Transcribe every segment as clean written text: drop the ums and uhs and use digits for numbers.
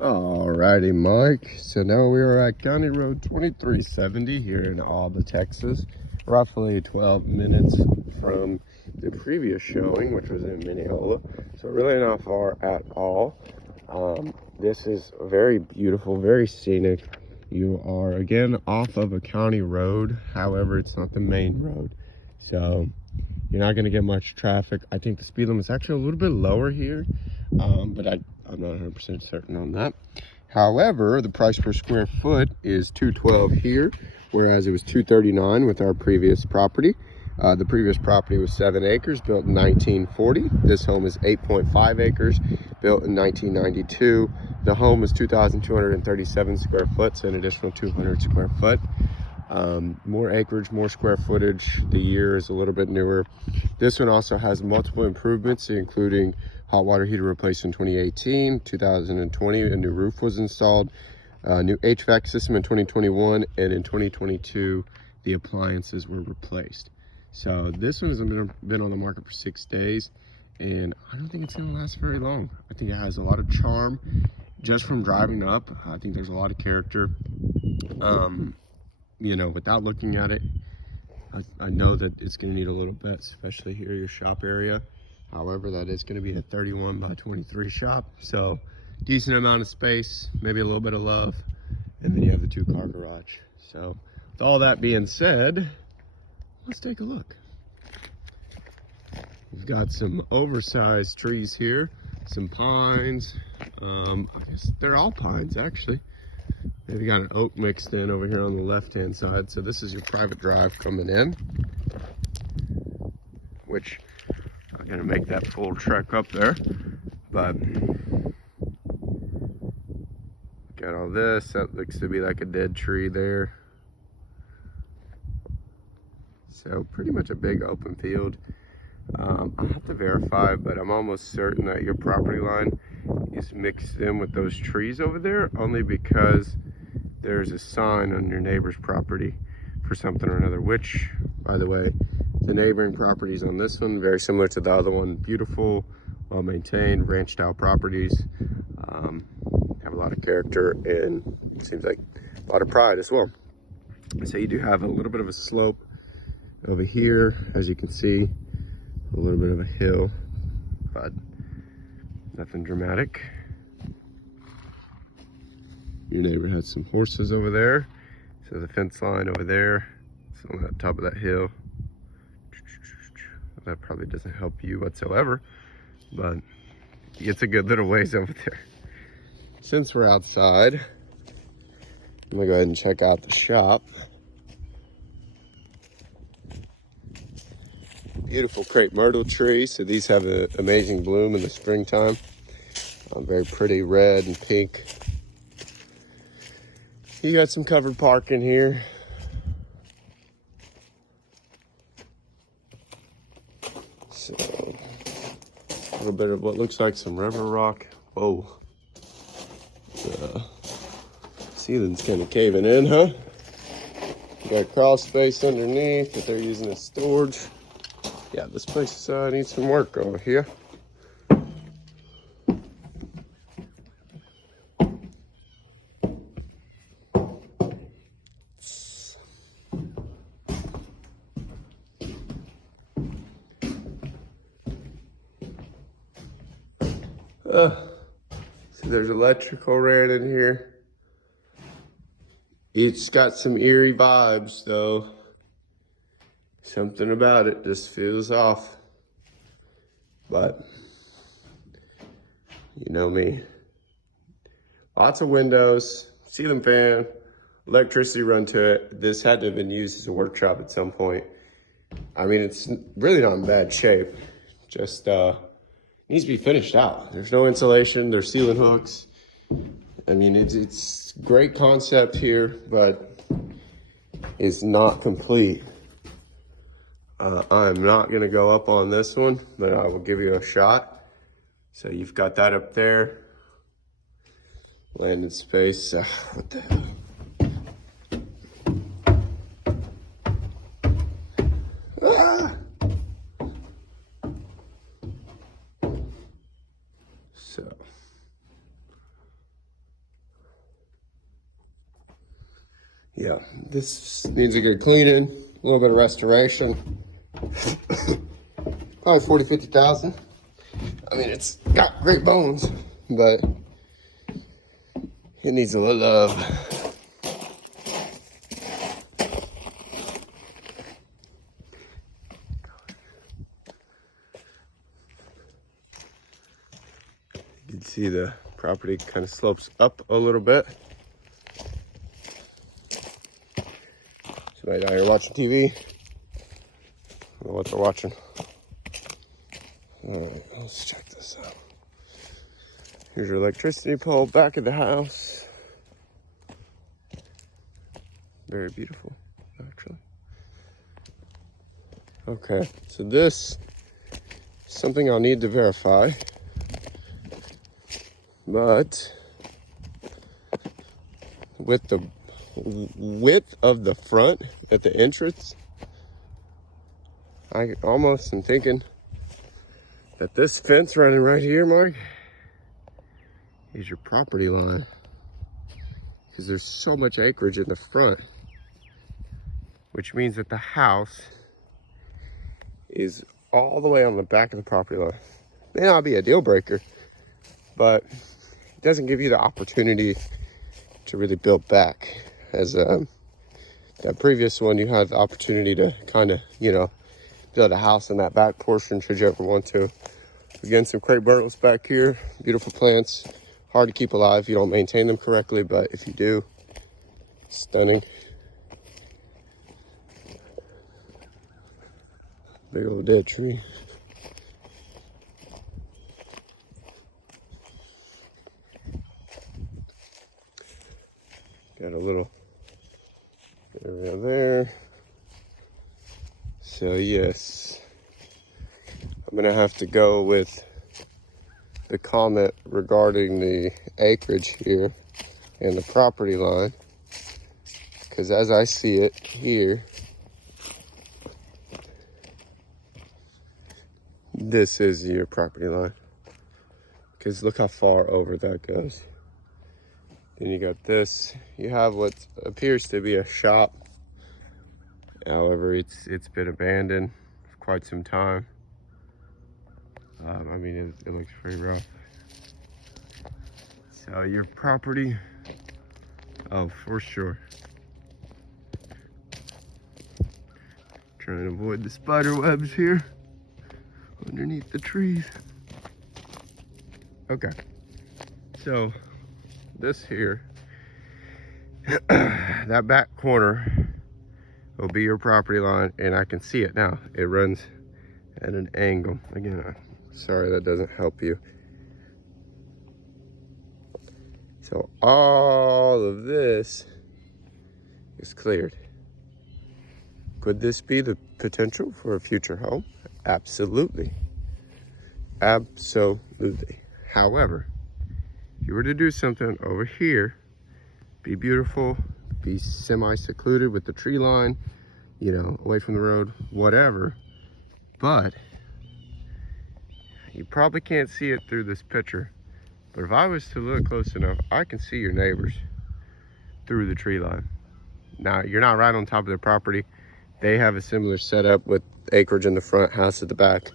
Alrighty, Mike. So now we are at County Road 2370 here in Alba, Texas. Roughly 12 minutes from the previous showing, which was in Mineola. So really not far at all. This is very beautiful, very scenic. You are again off of a county road. However, it's not the main road. So you're not going to get much traffic. I think the speed limit is actually a little bit lower here, but I'm not 100% certain on that. However, the price per square foot is $212 here, whereas it was $239 with our previous property. The previous property was 7 acres, built in 1940. This home is 8.5 acres, built in 1992. The home is 2,237 square foot, so an additional 200 square foot. More acreage, more square footage. The year is a little bit newer. This one also has multiple improvements, including hot water heater replaced in 2018, 2020, a new roof was installed, new HVAC system in 2021, and in 2022, the appliances were replaced. So this one has been on the market for 6 days, and I don't think it's gonna last very long. I think it has a lot of charm just from driving up. I think there's a lot of character. You know, without looking at it, I know that it's going to need a little bit, especially here, your shop area. However, that is going to be a 31 by 23 shop. So decent amount of space, maybe a little bit of love. And then you have the 2-car garage. So with all that being said, let's take a look. We've got some oversized trees here, some pines. I guess they're all pines actually. They've got an oak mixed in over here on the left-hand side. So this is your private drive coming in, which I'm gonna make that full trek up there. But got all this. That looks to be like a dead tree there. So pretty much a big open field. I'll have to verify, but I'm almost certain that your property line is mixed in with those trees over there, only because there's a sign on your neighbor's property for something or another, which, by the way, the neighboring properties on this one, very similar to the other one, beautiful, well-maintained, ranch-style properties, have a lot of character and seems like a lot of pride as well. So you do have a little bit of a slope over here, as you can see, a little bit of a hill, but nothing dramatic. Your neighbor has some horses over there. So the fence line over there, it's on the top of that hill. That probably doesn't help you whatsoever, but it's a good little ways over there. Since we're outside, I'm gonna go ahead and check out the shop. Beautiful crepe myrtle tree. So these have an amazing bloom in the springtime. Very pretty red and pink. You got some covered parking here. So a little bit of what looks like some river rock. Whoa. The ceiling's kind of caving in, huh? You got crawl space underneath that they're using as storage. Yeah, this place needs some work over here. So there's electrical ran in here. It's got some eerie vibes though. Something about it just feels off. But you know me. Lots of windows, ceiling fan, electricity run to it. This had to have been used as a workshop at some point. I mean, it's really not in bad shape. Just needs to be finished out. There's no insulation, there's ceiling hooks. I mean, it's great concept here, but it's not complete. I'm not gonna go up on this one, but I will give you a shot. So you've got that up there. Landing space, what the hell? So Yeah, this needs a good cleaning, a little bit of restoration. Probably 40, 50,000. I mean, it's got great bones, but it needs a little love. You can see the property kind of slopes up a little bit. Somebody out here watching TV. I don't know what they're watching. All right, let's check this out. Here's your electricity pole back of the house. Very beautiful, actually. Okay, so this is something I'll need to verify. But with the width of the front at the entrance, I almost am thinking that this fence running right here, Mark, is your property line. Because there's so much acreage in the front, which means that the house is all the way on the back of the property line. May not be a deal breaker, but it doesn't give you the opportunity to really build back. As that previous one, you had the opportunity to kind of, build a house in that back portion should you ever want to. Again, some crepe myrtles back here, beautiful plants, hard to keep alive if you don't maintain them correctly, but if you do, stunning. Big old dead tree. Got a little area there. So yes, I'm gonna have to go with the comment regarding the acreage here and the property line, because as I see it here, this is your property line. Because look how far over that goes. Then you got this. You have what appears to be a shop. However, it's been abandoned for quite some time. I mean, it looks pretty rough. So your property, oh, for sure. Trying to avoid the spider webs here underneath the trees. Okay, so this here, that back corner will be your property line, and I can see it now. It runs at an angle. Again, I'm sorry that doesn't help you. So all of this is cleared. Could this be the potential for a future home? Absolutely. Absolutely. However, if you were to do something over here, be beautiful, be semi-secluded with the tree line, away from the road, whatever, but you probably can't see it through this picture. But if I was to look close enough, I can see your neighbors through the tree line. Now, you're not right on top of their property. They have a similar setup with acreage in the front, house at the back.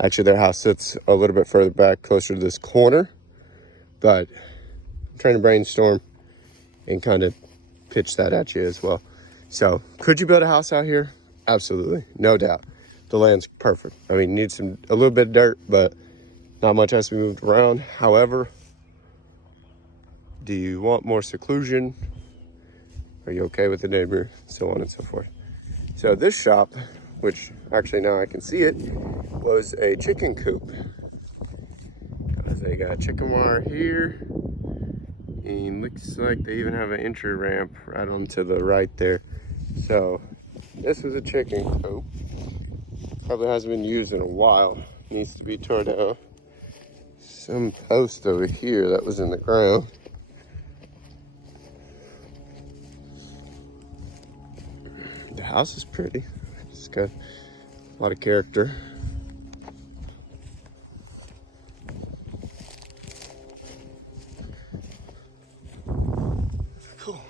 Actually, their house sits a little bit further back, closer to this corner. But I'm trying to brainstorm and kind of pitch that at you as well. So, could you build a house out here? Absolutely, no doubt. The land's perfect. I mean, needs a little bit of dirt, but not much has to be moved around. However, do you want more seclusion? Are you okay with the neighbor? So on and so forth. So this shop, which actually now I can see it, was a chicken coop. Because they got chicken wire here. And looks like they even have an entry ramp right onto the right there. So this was a chicken coop. Probably hasn't been used in a while. Needs to be torn down. Some post over here that was in the ground. The house is pretty. It's got a lot of character. Cool.